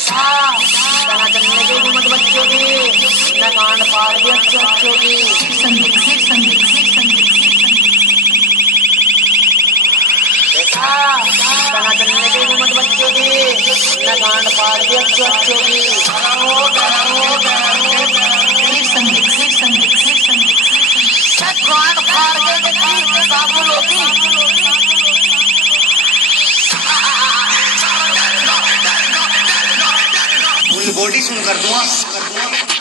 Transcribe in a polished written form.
तना चलने के मत बच्चों की न कांड पाड़ दिया बच्चों की तना चलने के मत बच्चों की न कांड पाड़ दिया बच्चों की कांड फाड़ के देखी साबुन होगी फुल बॉडी सुन कर दूंगा